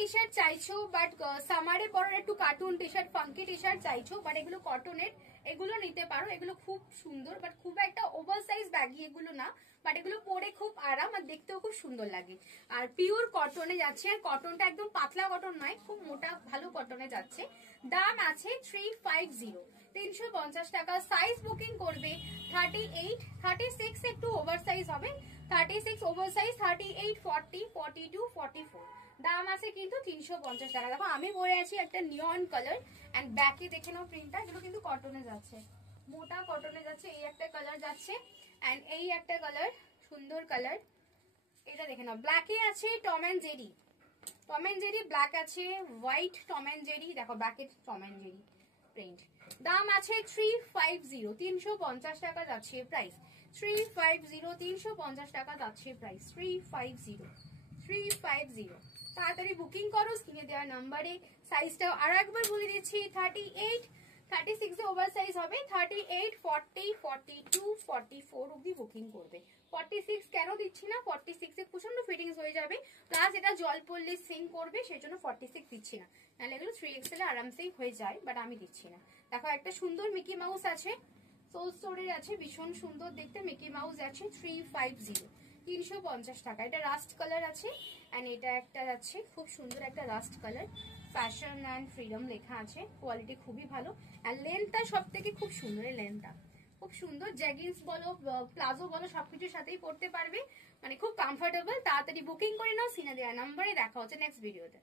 T shirt চাইছো but সামারে পরার একটু cartoon T shirt funky T shirt চাইছো বাট এগুলো কটনের, এগুলো নিতে পারো। এগুলো খুব সুন্দর বাট খুব একটা ওভার সাইজ ব্যাগি এগুলো না, বাট এগুলো পরে খুব আরাম আর দেখতেও খুব সুন্দর লাগে। আর পিওর কটনে যাচ্ছে, আর কটনটা একদম পাতলা কটন নয়, খুব মোটা ভালো কটনে যাচ্ছে। দাম আছে 350, 350 টাকা। সাইজ বুকিং করবে 38, 36 একটু ওভার সাইজ হবে, 36 ওভার সাইজ, 38, 40, 42, 44। দাম আছে কিন্তু 350 টাকা। দেখো আমি পরে আছি একটা নিয়ন কালার, এন্ড ব্যাকে দেখে নাও প্রিন্টটা, এগুলো কিন্তু কটনে যাচ্ছে, মোটা কটনে যাচ্ছে। এই একটা কালার যাচ্ছে এন্ড এই একটা কালার, সুন্দর কালার, এটা দেখে নাও। ব্ল্যাকে আছে Tom and Jerry, Tom and Jerry black আছে, হোয়াইট টম এন্ড জেরি, দেখো ব্যাকে টম এন্ড জেরি প্রিন্ট। দাম আছে 350, 350 টাকা যাচ্ছে প্রাইস, 350, 350 টাকা যাচ্ছে প্রাইস, 350, 350। তাড়াতাড়ি বুকিং করো স্ক্রিনে দেওয়া নাম্বারে। সাইজটা আর একবার বলে দিচ্ছি, 38, 36 এ ওভার সাইজ হবে, 38, 40, 42, 44 অব্দি বুকিং করবে। 46 কেন দিচ্ছি না, 46 এ প্রচন্ড ফিটিংস হয়ে যাবে, প্লাস এটা জল পড়লে সিং করবে, সেই জন্য 46 দিচ্ছি না, নাহলে এগুলো 3XL এ আরামসেই হয়ে যায়, বাট আমি দিচ্ছি না। দেখো একটা সুন্দর মিকি মাউস আছে, সোল স্টোরের আছে, ভীষণ সুন্দর দেখতে মিকি মাউস আছে, 350, 350 টাকা। এটা রাস্ট কালার আছে এন্ড এটা একটা আছে খুব সুন্দর একটা rushed colour, fashion and freedom লেখা আছে, কোয়ালিটি খুবই ভালো। আর লেন্থটা সব থেকে খুব সুন্দর, এই লেন্থটা খুব সুন্দর, জ্যাগিন্স বলো প্লাজো বলো সবকিছুর সাথেই পড়তে পারবে, মানে খুব কমফোর্টেবল। তাড়াতাড়ি বুকিং করে নাও, সিনে দেওয়া নাম্বারে। দেখা হচ্ছে নেক্সট ভিডিওতে।